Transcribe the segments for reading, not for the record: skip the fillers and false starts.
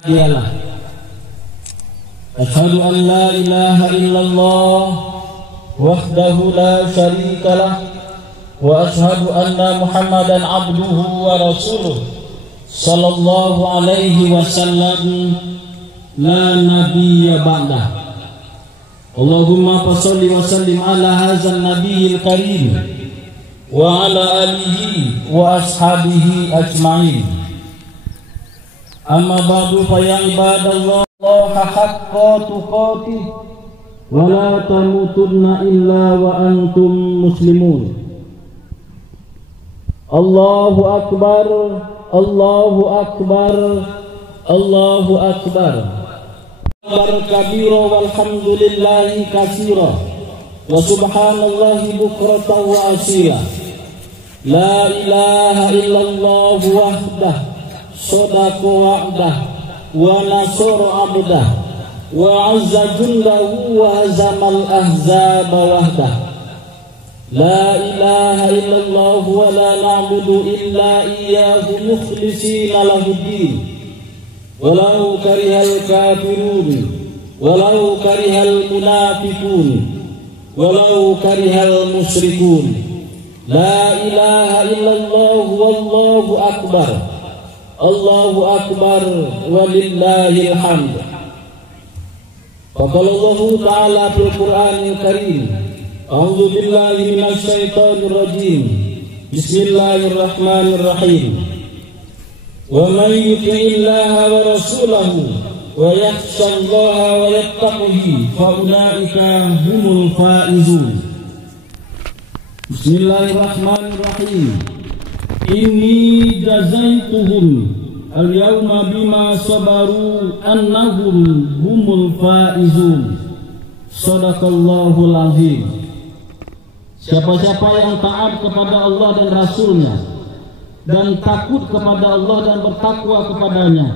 Dialah. Asyhadu an la ilaha illallah wahdahu la syarikalah wa asyhadu anna Muhammadan abduhu wa rasuluh sallallahu alaihi wasallam la nabiyya ba'dah. Allahumma fasholli wa sallim ala hadzal nabiyil karim wa ala alihi wa ashabihi ajma'in. Amma ba'du fa ya ibadallah haqqa tuqatih wa la tamutunna illa wa antum muslimun. Allahu akbar, Allahu akbar, Allahu akbar. Akbar kabira walhamdulillahi katsira wa subhanallahi bukratan wa asila. La ilaha illallah wahdah صدق وعده ونصر عبده وعز جنده وهزم الأحزاب وحده. لا إله إلا الله ولا نعبد إلا إياه مخلصين له الدين ولو كره الكافرون ولو كره المنافقون ولو كره المشركون. لا إله إلا الله والله أكبر. Allahu akbar walillahil hamd. Faqala Allahu ta'ala fil Qur'anil Karim. A'udzu billahi minasy syaithanir rajim. Bismillahirrahmanirrahim. Wa may yuti'illaha wa rasulahu wa yakhshallaha wa yattaqihi fa ulaika humul faizun. Bismillahirrahmanirrahim. Inni jazaituhum al-yawma bima sabaru annahum humul faizun. Shadaqallahul azim. Siapa-siapa yang taat kepada Allah dan Rasulnya dan takut kepada Allah dan bertakwa kepadanya,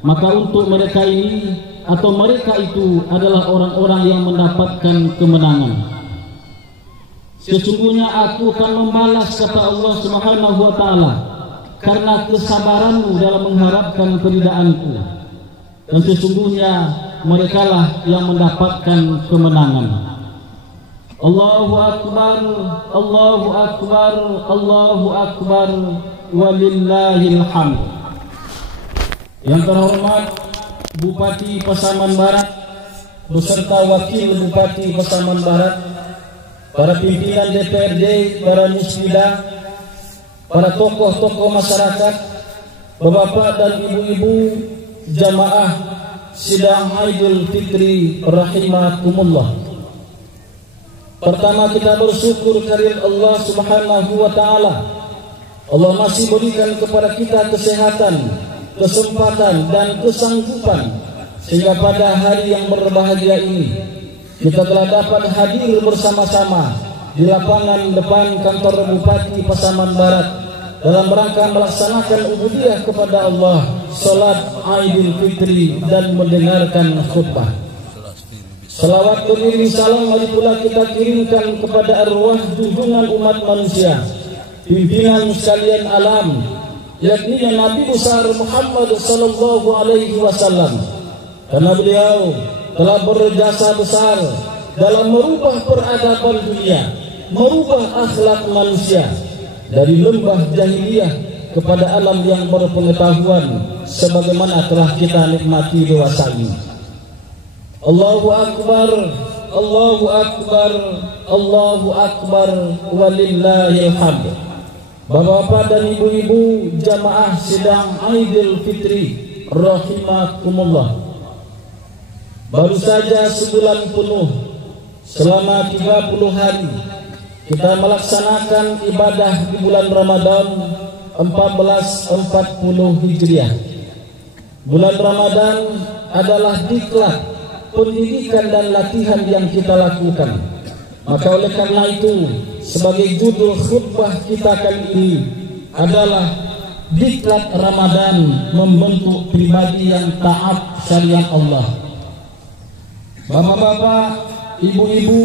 maka untuk mereka ini atau mereka itu adalah orang-orang yang mendapatkan kemenangan. Sesungguhnya aku akan membalas, kata Allah Subhanahu wa ta'ala, karena kesabaranmu dalam mengharapkan keridaanku, dan sesungguhnya merekalah yang mendapatkan kemenangan. Allahu akbar, Allahu akbar, Allahu akbar, walillahil hamd. Yang terhormat Bupati Pasaman Barat beserta Wakil Bupati Pasaman Barat, para pimpinan DPRD, para muslidah, para tokoh-tokoh masyarakat, bapak-bapak dan ibu-ibu jamaah sidang Idul Fitri rahimakumullah. Pertama kita bersyukur kehadirat Allah Subhanahu wa ta'ala. Allah masih berikan kepada kita kesehatan, kesempatan dan kesanggupan sehingga pada hari yang berbahagia ini kita telah dapat hadir bersama-sama di lapangan depan kantor Bupati Pasaman Barat dalam rangka melaksanakan ubudiyah kepada Allah, salat Idul Fitri dan mendengarkan khutbah. Salawat beriring salam mari pula kita kirimkan kepada arwah junjungan umat manusia, pimpinan sekalian alam, yakni Nabi besar Muhammad sallallahu alaihi wasallam, karena beliau telah berjasa besar dalam merubah peradaban dunia, merubah akhlak manusia dari lembah jahiliyah kepada alam yang berpengetahuan sebagaimana telah kita nikmati dewasa ini. Allahu akbar, Allahu akbar, Allahu akbar, walillahil hamd. Bapak-bapak dan ibu-ibu jamaah sidang Idul Fitri rahimakumullah. Baru saja sebulan penuh, selama 30 hari kita melaksanakan ibadah di bulan Ramadan 1440 Hijriah. Bulan Ramadan adalah diklat pendidikan dan latihan yang kita lakukan. Maka oleh karena itu, sebagai judul khutbah kita kali ini adalah diklat Ramadan membentuk pribadi yang taat syariat Allah. Bapak-bapak, ibu-ibu,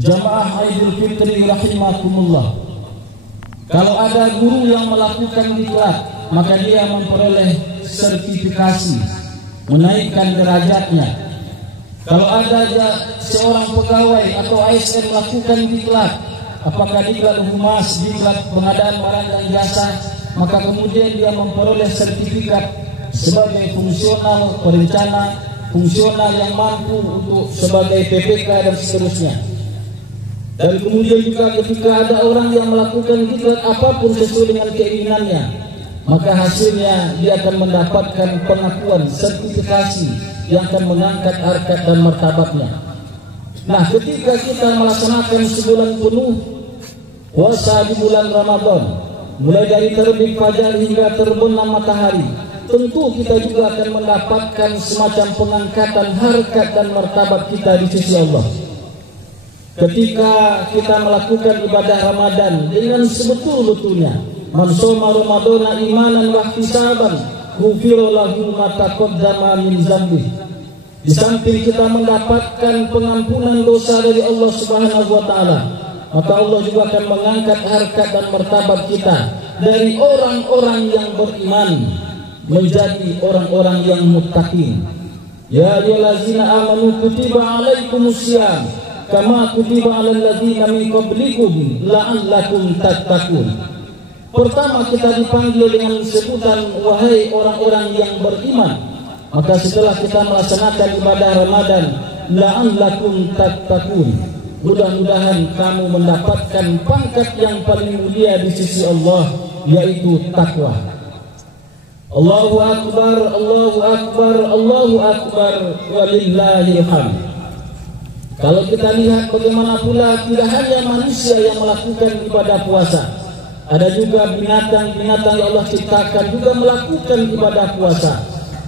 jamaah Idul Fitri rahimakumullah. Kalau ada guru yang melakukan diklat, maka dia memperoleh sertifikasi, menaikkan derajatnya. Kalau ada seorang pegawai atau ASN melakukan diklat, apakah diklat humas, diklat pengadaan barang dan jasa, maka kemudian dia memperoleh sertifikat sebagai fungsional perencana, fungsional yang mampu untuk sebagai PPK dan seterusnya. Dan kemudian juga ketika ada orang yang melakukan diklat apapun sesuai dengan keinginannya, maka hasilnya dia akan mendapatkan pengakuan sertifikasi yang akan mengangkat harkat dan martabatnya. Nah, ketika kita melaksanakan sebulan penuh puasa di bulan Ramadan, mulai dari terbit fajar hingga terbenam matahari, tentu kita juga akan mendapatkan semacam pengangkatan harkat dan martabat kita di sisi Allah. Ketika kita melakukan ibadah Ramadan dengan sebetul-betulnya, man shoma ramadana imanan wa ihtisaban ghufira lahu ma taqaddama min dzambi. Di samping kita mendapatkan pengampunan dosa dari Allah Subhanahu wa taala, maka Allah juga akan mengangkat harkat dan martabat kita dari orang-orang yang beriman menjadi orang-orang yang muttaqin. Ya ayyuhallazina amanu kutiba alaikumusiyam kama kutiba alal ladzina min qablikum la'allakum tattaqun. Pertama kita dipanggil dengan sebutan wahai orang-orang yang beriman. Maka setelah kita melaksanakan ibadah Ramadan, la'allakum tattaqun, mudah-mudahan kamu mendapatkan pangkat yang paling mulia di sisi Allah, yaitu takwa. Allahu akbar, Allahu akbar, Allahu akbar, walillahil hamd. Kalau kita lihat bagaimana pula tidak hanya manusia yang melakukan ibadah puasa, ada juga binatang-binatang yang Allah ciptakan juga melakukan ibadah puasa.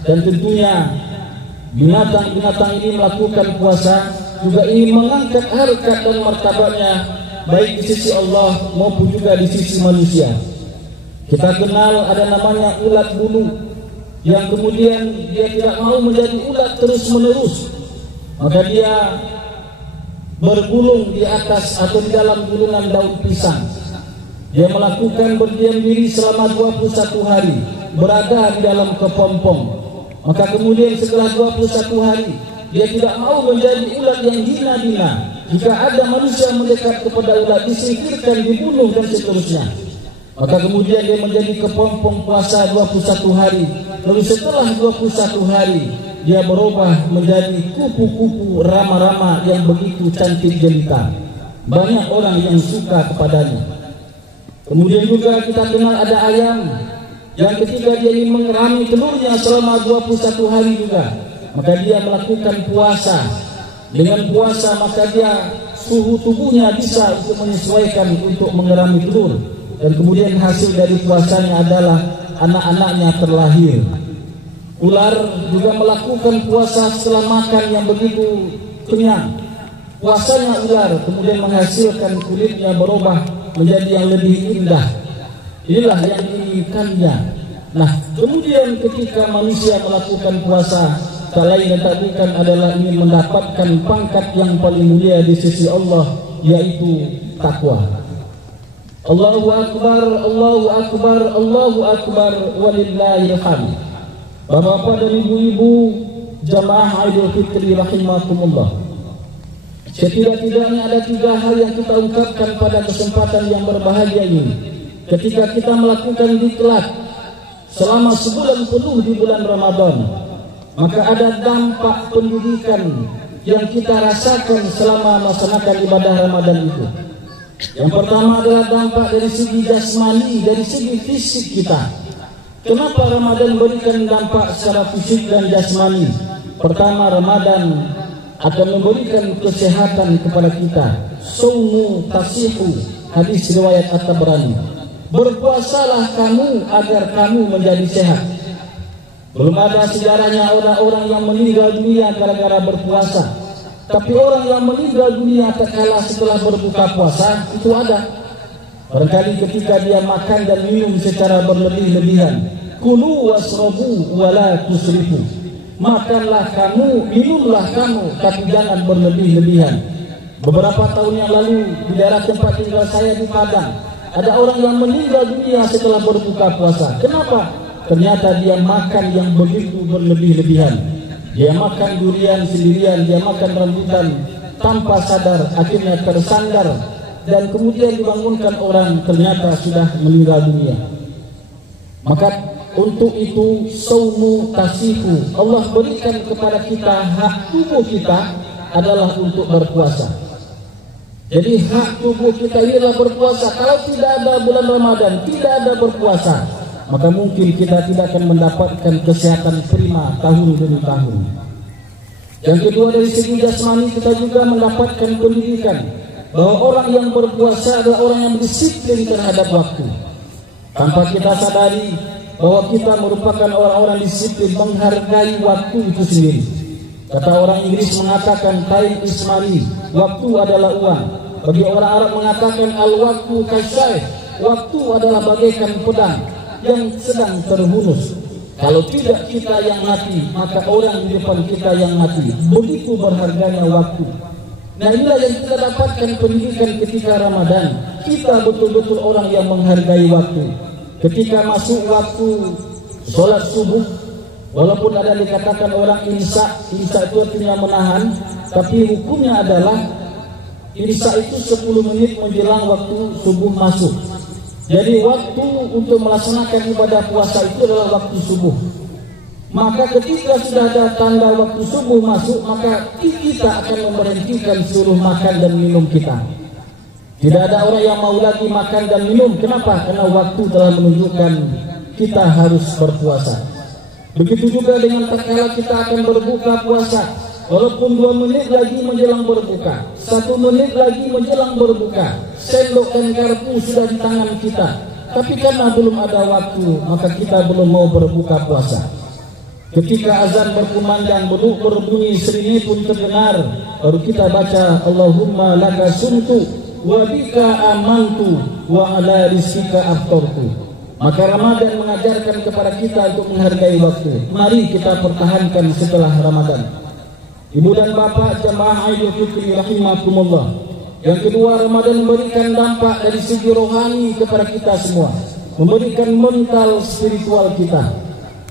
Dan tentunya binatang-binatang ini melakukan puasa juga ingin mengangkat harkat dan martabatnya baik di sisi Allah maupun juga di sisi manusia. Kita kenal ada namanya ulat bulu yang kemudian dia tidak mau menjadi ulat terus-menerus, maka dia bergulung di atas atau di dalam gulungan daun pisang. Dia melakukan berdiam diri selama 21 hari, berada di dalam kepompong. Maka kemudian setelah 21 hari dia tidak mau menjadi ulat yang hina-hina. Jika ada manusia mendekat kepada ulat, disingkirkan, dibunuh dan seterusnya. Maka kemudian dia menjadi kepompong puasa 21 hari. Lalu setelah 21 hari dia berubah menjadi kupu-kupu rama-rama yang begitu cantik jelita. Banyak orang yang suka kepadanya. Kemudian juga kita kenal ada ayam yang ketika dia ingin mengerami telurnya selama 21 hari juga, maka dia melakukan puasa. Dengan puasa maka dia suhu tubuhnya bisa untuk menyesuaikan untuk mengerami telur. Dan kemudian hasil dari puasanya adalah anak-anaknya terlahir. Ular juga melakukan puasa setelah makan yang begitu kenyang. Puasanya ular kemudian menghasilkan kulitnya berubah menjadi yang lebih indah. Inilah yang diinginkannya. Nah, kemudian ketika manusia melakukan puasa, tak lain dan tak bukan adalah ingin mendapatkan pangkat yang paling mulia di sisi Allah, yaitu takwa. Allahu akbar, Allahu akbar, Allahu akbar, walillahil hamd. Bapak-bapak dan ibu-ibu jamaah Idul Fitri rahimakumullah. Setidak-tidaknya ada 3 hal yang kita ungkapkan pada kesempatan yang berbahagia ini. Ketika kita melakukan diklat selama sebulan penuh di bulan Ramadan, maka ada dampak pendidikan yang kita rasakan selama melaksanakan ibadah Ramadan itu. Yang pertama adalah dampak dari segi jasmani, dari segi fisik kita. Kenapa Ramadan berikan dampak secara fisik dan jasmani? Pertama, Ramadan akan memberikan kesehatan kepada kita. Saumu tasihu, hadis riwayat At-Tabrani. Berpuasalah kamu agar kamu menjadi sehat. Belum ada sejarahnya orang-orang yang meninggal dunia gara-gara berpuasa. Tapi orang yang meninggal dunia tak kalah setelah berbuka puasa itu ada. Barangkali ketika dia makan dan minum secara berlebih-lebihan. Kulu wasrobu wala tusrifu. Makanlah kamu, minumlah kamu, tapi jangan berlebih-lebihan. Beberapa tahun yang lalu di daerah tempat tinggal saya di Padang, ada orang yang meninggal dunia setelah berbuka puasa. Kenapa? ternyata dia makan yang begitu berlebih-lebihan. Dia makan durian sendirian, dia makan rambutan tanpa sadar, akhirnya tersandar dan kemudian dibangunkan orang, ternyata sudah meninggal dunia. Maka untuk itu saumu tasifu, Allah berikan kepada kita hak tubuh kita adalah untuk berpuasa. Jadi hak tubuh kita ialah berpuasa. Kalau tidak ada bulan Ramadan, tidak ada berpuasa, maka mungkin kita tidak akan mendapatkan kesehatan prima tahun demi tahun. Yang kedua, dari segi jasmani kita juga mendapatkan pendidikan bahwa orang yang berpuasa adalah orang yang disiplin terhadap waktu. Tanpa kita sadari bahwa kita merupakan orang-orang disiplin, menghargai waktu itu sendiri. Kata orang Inggris mengatakan time is money, waktu adalah uang. Bagi orang Arab mengatakan al-waktu kasyai, waktu adalah bagaikan pedang yang sedang terhunus. Kalau tidak kita yang mati, maka orang di depan kita yang mati. Begitu berharganya waktu. Nah, inilah yang kita dapatkan pendidikan ketika Ramadan. Kita betul-betul orang yang menghargai waktu. Ketika masuk waktu sholat subuh, walaupun ada dikatakan orang imsak itu artinya menahan, tapi hukumnya adalah imsak itu 10 menit menjelang waktu subuh masuk. Jadi waktu untuk melaksanakan ibadah puasa itu adalah waktu subuh. Maka ketika sudah ada tanda waktu subuh masuk, maka kita akan memberhentikan seluruh makan dan minum kita. Tidak ada orang yang mau lagi makan dan minum. Kenapa? Karena waktu telah menunjukkan kita harus berpuasa. Begitu juga dengan tatkala kita akan berbuka puasa. Walaupun 2 menit lagi menjelang berbuka, 1 menit lagi menjelang berbuka, sendok dan garpu sudah di tangan kita. Tapi karena belum ada waktu, maka kita belum mau berbuka puasa. Ketika azan berkumandang, beduk berbunyi, serimi pun terdengar, baru kita baca Allahumma laka sumtu wa bika amantu wa ala rizqika aftartu. Maka Ramadan mengajarkan kepada kita untuk menghargai waktu. Mari kita pertahankan setelah Ramadan. Ibu dan bapak jamaah Idul Fitri rahimakumullah. Yang kedua, Ramadan memberikan dampak dari segi rohani kepada kita semua, memberikan mental spiritual kita.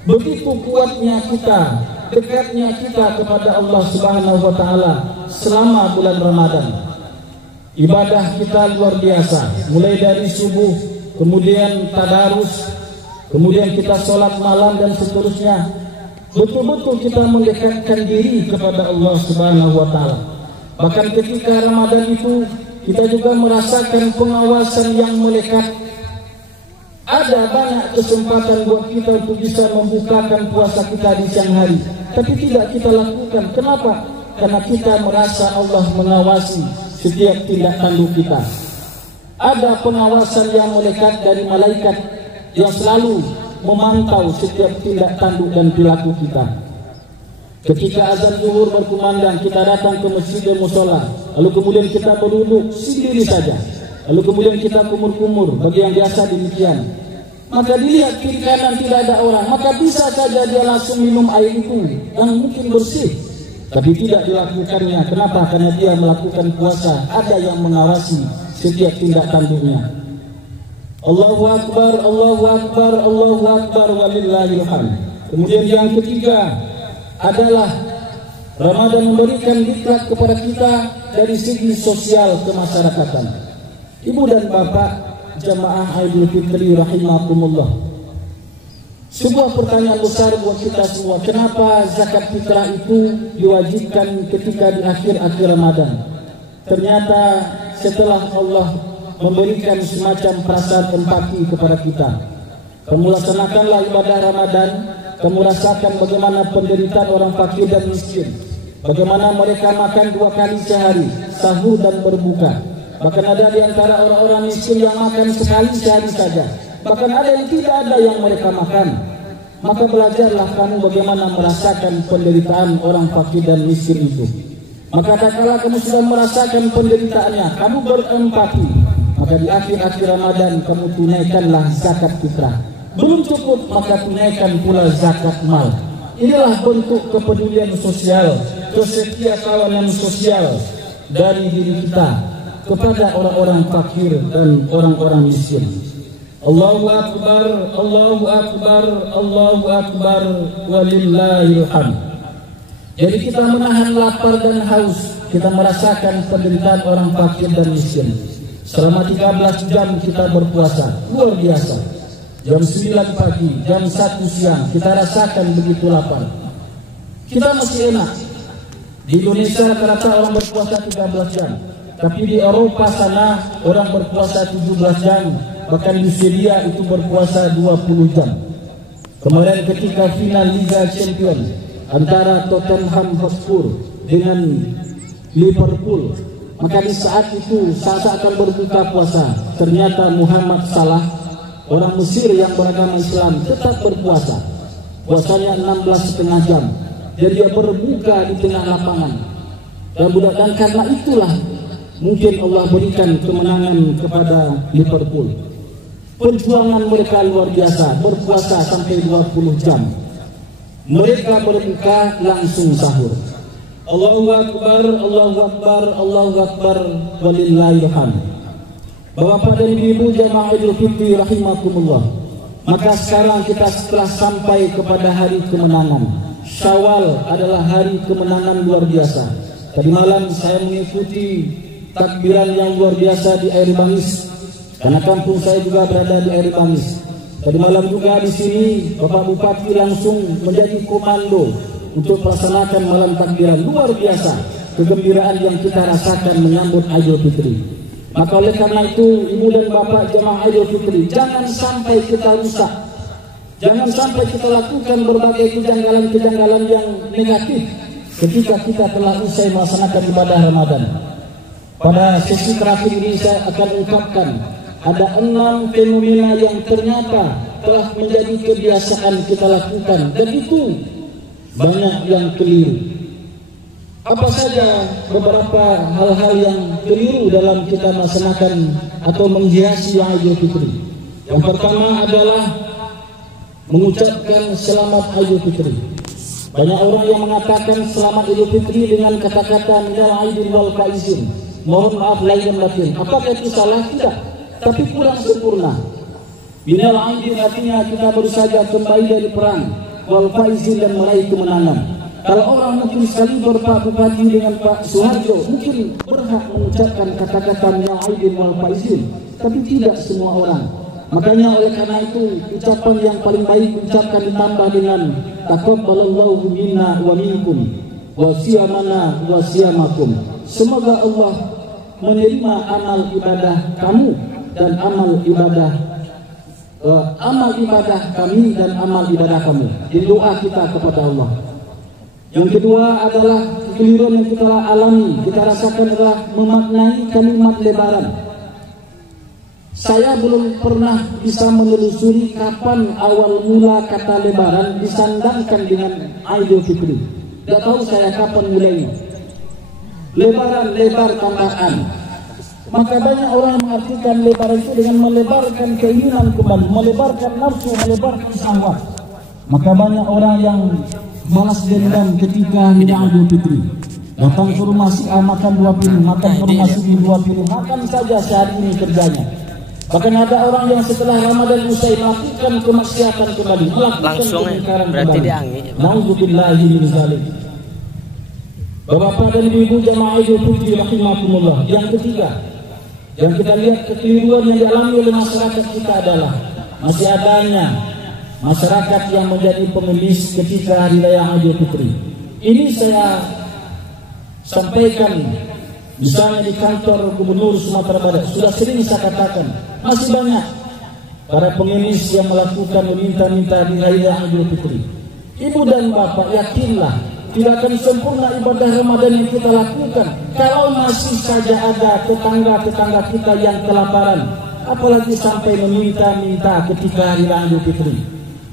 Begitu kuatnya kita, dekatnya kita kepada Allah Subhanahu wa taala selama bulan Ramadan. Ibadah kita luar biasa, mulai dari subuh, kemudian tadarus, kemudian kita sholat malam dan seterusnya. Betul-betul kita mendekatkan diri kepada Allah Subhanahu wa taala. Bahkan ketika Ramadan itu kita juga merasakan pengawasan yang melekat. Ada banyak kesempatan buat kita untuk bisa membukakan puasa kita di siang hari, tapi tidak kita lakukan. Kenapa? Karena kita merasa Allah mengawasi setiap tindak tanduk kita. Ada pengawasan yang melekat dari malaikat yang selalu memantau setiap tindak tanduk dan perilaku kita. Ketika azan zuhur berkumandang, kita datang ke masjid dan musola, lalu kemudian kita berduduk sendiri saja, lalu kemudian kita kumur-kumur, bagi yang biasa demikian. Maka dilihat kiri kanan tidak ada orang, maka bisa saja dia langsung minum air itu yang mungkin bersih, tapi tidak dilakukannya. Kenapa? Karena dia melakukan puasa, ada yang mengawasi setiap tindak tanduknya. Allahu Akbar, Allahu Akbar, Allahu Akbar, walillahil hamd. Kemudian yang ketiga adalah Ramadan memberikan diklat kepada kita dari segi sosial kemasyarakatan. Ibu dan bapak jamaah Idul Fitri rahimakumullah. Sebuah pertanyaan besar buat kita semua, kenapa zakat fitrah itu diwajibkan ketika di akhir-akhir Ramadan? Ternyata setelah Allah memberikan semacam perasaan empati kepada kita, kamu laksanakanlah ibadah Ramadan, kamu rasakan bagaimana penderitaan orang fakir dan miskin, bagaimana mereka makan 2 kali sehari, sahur dan berbuka. Bahkan ada di antara orang-orang miskin yang makan sekali sehari saja, bahkan ada yang tidak ada yang mereka makan. Maka belajarlah kamu bagaimana merasakan penderitaan orang fakir dan miskin itu. Maka tatkala kamu sudah merasakan penderitaannya, kamu berempati, maka di akhir-akhir Ramadan kamu tunaikanlah zakat fitrah. Belum cukup, maka tunaikan pula zakat mal. Inilah bentuk kepedulian sosial, kesetiakawanan sosial dari diri kita kepada orang-orang fakir dan orang-orang miskin. Allahu Akbar, Allahu Akbar, Allahu Akbar, walillahil hamd. Jadi kita menahan lapar dan haus, kita merasakan penderitaan orang fakir dan miskin. Selama 13 jam kita berpuasa, luar biasa. Jam 9 pagi, jam 1 siang, kita rasakan begitu lapar. Kita masih enak. Di Indonesia rata-rata orang berpuasa 13 jam. Tapi di Eropa sana orang berpuasa 17 jam. Bahkan di Syria itu berpuasa 20 jam. Kemarin ketika final Liga Champions antara Tottenham Hotspur dengan Liverpool, maka di saat itu saat akan berbuka puasa, ternyata Muhammad Salah, orang Mesir yang beragama Islam, tetap berpuasa. Puasanya 16,5 jam. Dan dia berbuka di tengah lapangan. Dan karena itulah mungkin Allah berikan kemenangan kepada Liverpool. Perjuangan mereka luar biasa, berpuasa sampai 20 jam. Mereka berbuka langsung sahur. Allahu Akbar, Allahu Akbar, Allahu Akbar, walillahil hamd. Bapak dan Ibu jamaah Idul Fitri rahimakumullah. Maka sekarang kita setelah sampai kepada hari kemenangan. Syawal adalah hari kemenangan luar biasa. Tadi malam saya mengikuti takbiran yang luar biasa di Air Bangis, karena kampung saya juga berada di Air Bangis. Tadi malam juga di sini Bapak Bupati langsung menjadi komando untuk melaksanakan malam takbiran. Luar biasa kegembiraan yang kita rasakan menyambut Idul Fitri. Maka oleh karena itu Ibu dan Bapak jemaah Idul Fitri, jangan sampai kita rusak. Jangan sampai kita lakukan berbagai kejanggalan-kejanggalan yang negatif ketika kita telah usai melaksanakan ibadah Ramadan. Pada sesi terakhir ini saya akan ungkapkan ada 6 fenomena yang ternyata telah menjadi kebiasaan kita lakukan, dan itu banyak yang keliru. Apa saja beberapa hal-hal yang keliru dalam kita melaksanakan atau menghiasi Idul Fitri? Yang pertama adalah mengucapkan selamat Idul Fitri. Banyak orang yang mengatakan selamat Idul Fitri dengan kata-kata minal aidin wal faizin, mohon maaf lahir dan batin. Apakah itu salah? Tidak, tapi kurang sempurna. Minal aidin artinya kita baru saja kembali dari perang, wal faizin dan meraih kemenangan. Kalau orang mungkin sekali Pak Bupati dengan Pak Soeharto mungkin berhak mengucapkan kata-kata minal aidin wal faizin, tapi tidak semua orang. Makanya oleh karena itu ucapan yang paling baik ucapkan ditambah dengan taqabbalallahu minna wa minkum wa siyamana wa siyamakum. Semoga Allah menerima amal ibadah kamu dan amal ibadah kami dan amal ibadah kamu. Di doa kita kepada Allah. Yang kedua adalah kekeliruan yang kita alami, kita rasakan adalah memaknai kalimat lebaran. Saya belum pernah bisa menelusuri kapan awal mula kata lebaran disandangkan dengan Idul Fitri. Tidak tahu saya kapan mulainya. Lebaran, lebar tambahan. Maka banyak orang mengartikan lebaran itu dengan melebarkan keinginan kembali, melebarkan nafsu, melebarkan syahwat. Maka banyak orang yang malas dendam ketika Idul Fitri. Datang ke rumah si A makan 2 piring, makan ke rumah si B 2 piring, makan saja sehari ini kerjanya. Bahkan ada orang yang setelah Ramadan usai melakukan kemaksiatan kembali, melakukan kemungkaran kembali. Nauzubillahi min dzalik. Bapak dan Ibu jamaah Idul Fitri rahimakumullah. Yang ketiga, yang kita lihat kekeliruan yang dialami oleh masyarakat kita adalah masih adanya masyarakat yang menjadi pengemis ketika hari raya Idul Fitri. Ini saya sampaikan misalnya di kantor Gubernur Sumatera Barat, sudah sering saya katakan, masih banyak para pengemis yang melakukan meminta-minta di hari raya Idul Fitri. Ibu dan Bapak yakinlah tidak akan sempurna ibadah Ramadan yang kita lakukan kalau masih saja ada tetangga-tetangga kita yang kelaparan, apalagi sampai meminta-minta ketika hari raya Idul Fitri.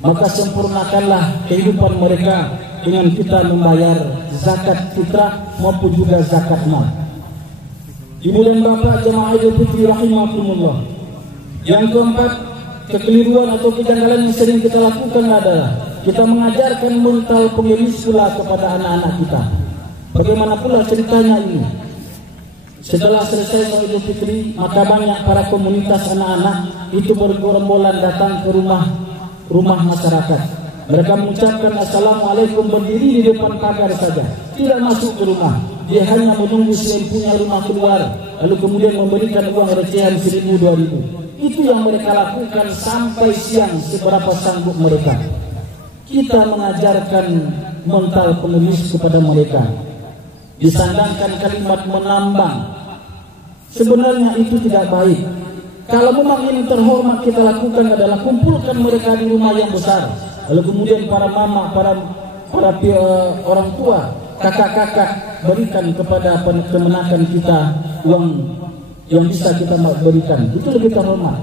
Maka sempurnakanlah kehidupan mereka dengan kita membayar zakat fitrah maupun juga zakat mal. Ibu dan Bapak jemaah Idul Fitri rahimakumullah. Yang keempat, kekeliruan atau kejanggalan yang sering kita lakukan adalah kita mengajarkan mental pengemis pula kepada anak-anak kita. Bagaimana pula ceritanya ini? Setelah selesai Idul Fitri, maka banyak para komunitas anak-anak itu bergerombolan datang ke rumah masyarakat. Mereka mengucapkan Assalamualaikum, berdiri di depan pagar saja, tidak masuk ke rumah. Dia hanya menunggu si yang punya rumah keluar, lalu kemudian memberikan uang recehan 1.000-2.000. Itu yang mereka lakukan sampai siang seberapa sanggup mereka. Kita mengajarkan mental pengemis kepada mereka, disandangkan kalimat menambang. Sebenarnya itu tidak baik. Kalau memang ini terhormat, kita lakukan adalah kumpulkan mereka di rumah yang besar, lalu kemudian para mama, para orang tua, kakak-kakak berikan kepada kemenakan kita uang yang bisa kita berikan. Itu lebih terhormat.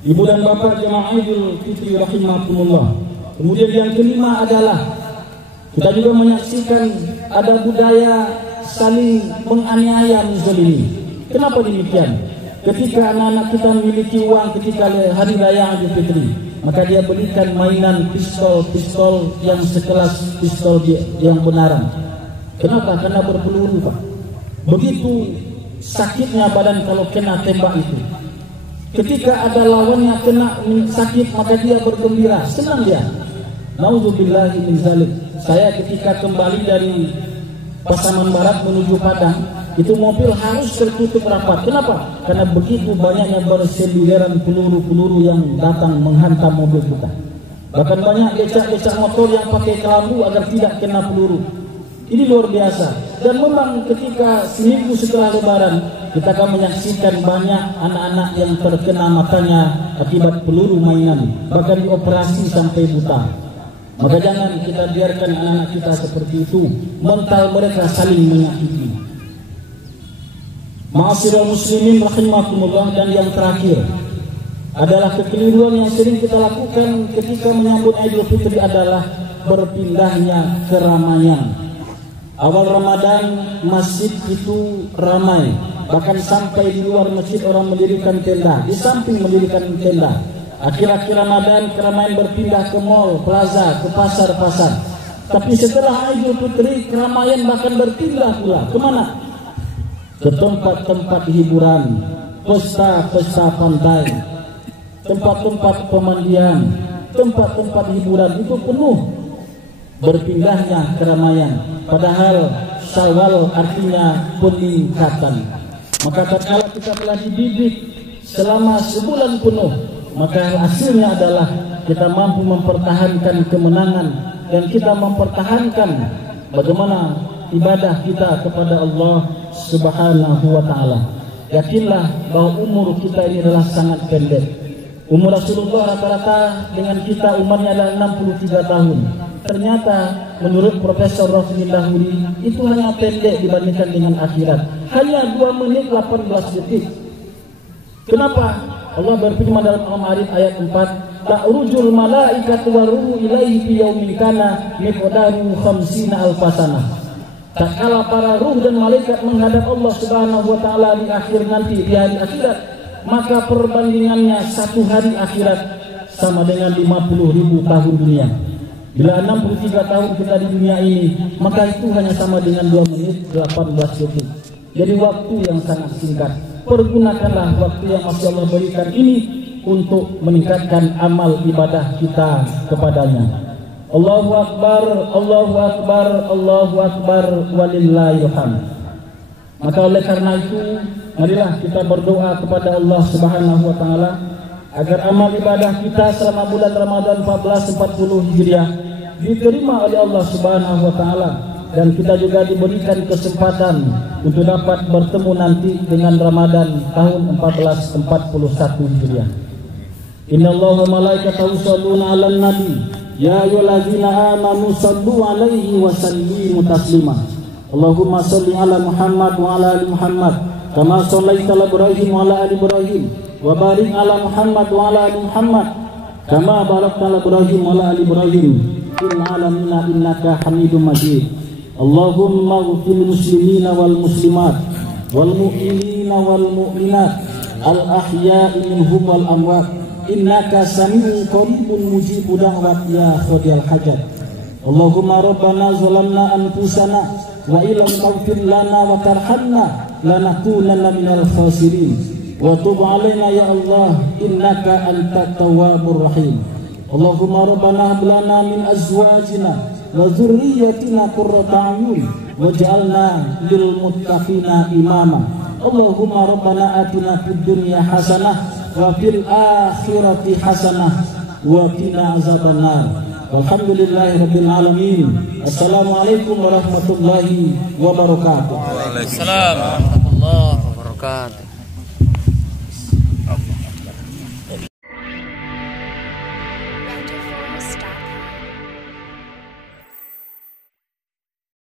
Ibu dan bapak jemaah Idul Fitri rahimakumullah. Kemudian yang kelima adalah kita juga menyaksikan ada budaya saling menganiaya, menzalimi. Kenapa demikian? Ketika anak-anak kita memiliki uang ketika hari raya Idul Fitri, maka dia belikan mainan pistol yang sekelas pistol yang benaran. Kenapa? Karena berpeluru, Pak. Begitu sakitnya badan kalau kena tembak itu. Ketika ada lawannya kena sakit, maka dia bergembira, senang dia. Nauzubillahi min zalik. Saya ketika kembali dari Pasaman Barat menuju Padang, itu mobil harus tertutup rapat. Kenapa? Karena begitu banyaknya berseliweran peluru-peluru yang datang menghantam mobil kita. Bahkan banyak becak-becak motor yang pakai kelambu agar tidak kena peluru. Ini luar biasa. Dan memang ketika seminggu setelah Lebaran, kita akan menyaksikan banyak anak-anak yang terkena matanya akibat peluru mainan, bahkan dioperasi sampai buta. Maka jangan kita biarkan anak-anak kita seperti itu. Mental mereka saling menyakiti. Ma'asyiral muslimin rahimakumullah. Dan yang terakhir adalah kekeliruan yang sering kita lakukan ketika menyambut Idul Fitri adalah berpindahnya keramaian. Awal Ramadan masjid itu ramai, bahkan sampai di luar masjid orang mendirikan tenda, di samping mendirikan tenda. Akhir-akhir Ramadan keramaian berpindah ke mall, plaza, ke pasar-pasar. Tapi setelah Idul Fitri keramaian bahkan berpindah pula kemana? Ke tempat-tempat hiburan, pesta-pesta pantai, tempat-tempat pemandian, tempat-tempat hiburan itu penuh. Berpindahnya keramaian. Padahal Syawal artinya peningkatan. Maka tatkala kita telah dididik selama sebulan penuh, maka hasilnya adalah kita mampu mempertahankan kemenangan dan kita mempertahankan bagaimana ibadah kita kepada Allah Subhanahu wa taala. Yakinlah bahwa umur kita ini adalah sangat pendek. Umur Rasulullah rata-rata dengan kita umurnya adalah 63 tahun. Ternyata menurut Profesor Rafni Lahuri itu hanya pendek dibandingkan dengan akhirat. Hanya 2 menit 18 detik. Kenapa? Allah berfirman dalam Al-Ma'arij ayat 4, ta'rujul malaikatu waruhu ilaihi fi yaumin kana miqdaru 50 alfasana. Tak kala para ruh dan malaikat menghadap Allah Subhanahu wa taala di akhir nanti, di hari akhirat, maka perbandingannya 1 hari akhirat sama dengan 50.000 tahun dunia. Bila 63 tahun kita di dunia ini, maka itu hanya sama dengan 2 menit 18 detik. Jadi waktu yang sangat singkat. Pergunakanlah waktu yang masih Allah berikan ini untuk meningkatkan amal ibadah kita kepadanya. Allahu Akbar, Allahu Akbar, Allahu Akbar, walillahil hamd. Maka oleh karena itu, marilah kita berdoa kepada Allah Subhanahu wa taala agar amal ibadah kita selama bulan Ramadan 1440 Hijriah diterima oleh Allah Subhanahu wa taala, dan kita juga diberikan kesempatan untuk dapat bertemu nanti dengan Ramadan tahun 1441 Hijriah. Innallaha wa malaikatahu yusholluna 'alan nabi ya ayyuhallazina amanu shallu 'alaihi wa sallimu taslima. Allahumma shalli 'ala Muhammad wa 'ala ali Muhammad kama shallaita 'ala Ibrahim wa 'ala ali Ibrahim wa barik 'ala Muhammad wa 'ala ali Muhammad kama barakta 'ala Ibrahim wa 'ala ali Ibrahim fil 'alamin innaka Hamidum Majid. Allahumma ighfir muslimina wal muslimat wal mu'minina wal mu'minat al ahya'i minhum wal amwat innaka sami'un qaribun mujibud da'wat ya qadiyal hajat. Allahumma rabbana zalamna anfusana wa illam taghfir lana wa tarhamna lanakunanna minal khasirin. Wa tub 'alaina ya Allah innaka antat tawwabur rahim. Allahumma rabbana hab lana min azwajina wa dzurriyyatina qurrata a'yun waj'alna lil muttaqina imama. Allahumma rabbana atina fid dunya hasanah wa fil akhirati hasanah wa qina azabannar. Walhamdulillahirabbil alamin. Assalamualaikum warahmatullahi wabarakatuh. Waalaikumsalam warahmatullahi wabarakatuh.